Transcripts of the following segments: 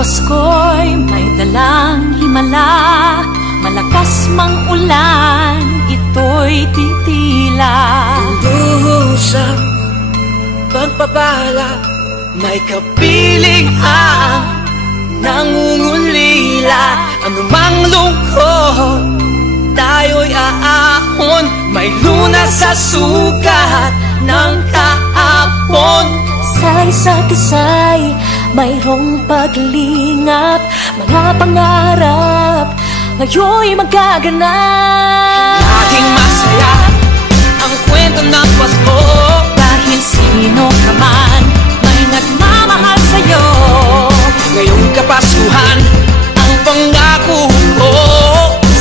Pasko'y may dalang himala, malakas mang ulan, ito'y titila. Lubusang pagpapala, may kapiling ang nangungulila. Anumang lungkot, tayo'y aahon, may lunas sa sugat ng kahapon. Sa isa't isa'y mayroong paglingap, mga pangarap ngayon'y magaganap. Laging masaya ang kwento ng Pasko, dahil sino ka man may nagmamahal sa'yo. ngayong Kapaskuhan ang pangako ko.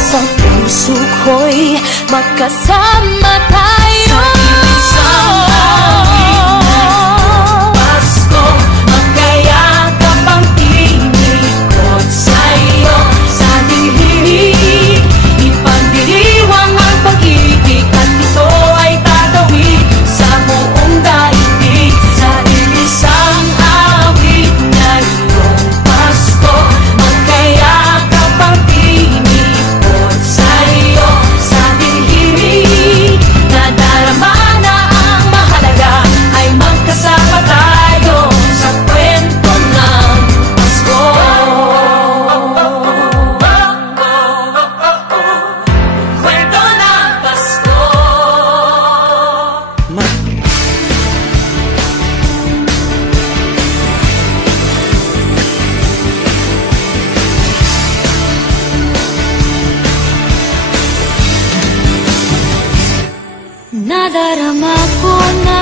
Sa puso ko'y magkasama tayo. Sa isang awit ng Pasko, magkayakap ang tinikot sa'yo. Sa dilig, ipagdiriwang ang pag-ibig, at ito ay tatawid sa buong daigdig. Sa isang awit ngayong Pasko, magkayakap ang tinikot sa'yo. Sa dilig, nadarama na ang mahalaga, ay magkasama tayo sa kwento ng Pasko. Kwento ng Pasko. Nadarama ko na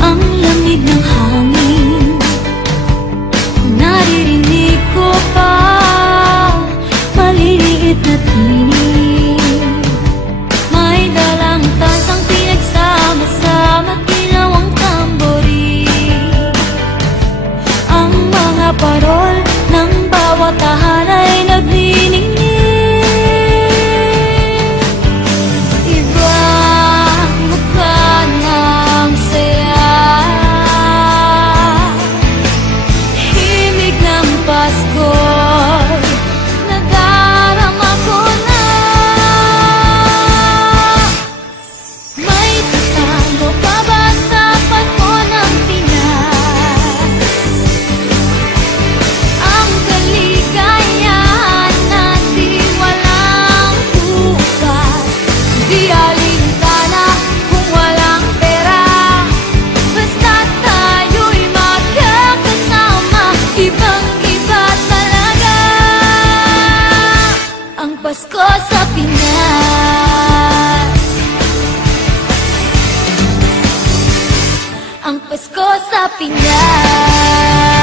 ang lamig ng hangin, naririnig ko pa maliliit na tinig. May dalang tansang pinagsama-sama, kilawang tamborin. Ang mga parol ng bawat tahanay nagniningning. Ibang mukha ng saya, himig ng Pasko, nadarama ko na. May tatalo pa ba sa Pasko ng Pinas? Ang kaligayahan na di walang bukas, di alintana kung walang pera, basta tayo'y magkakasama. Ibang-iba talaga ang Pasko sa Pinas. Ang Pasko sa Pinas.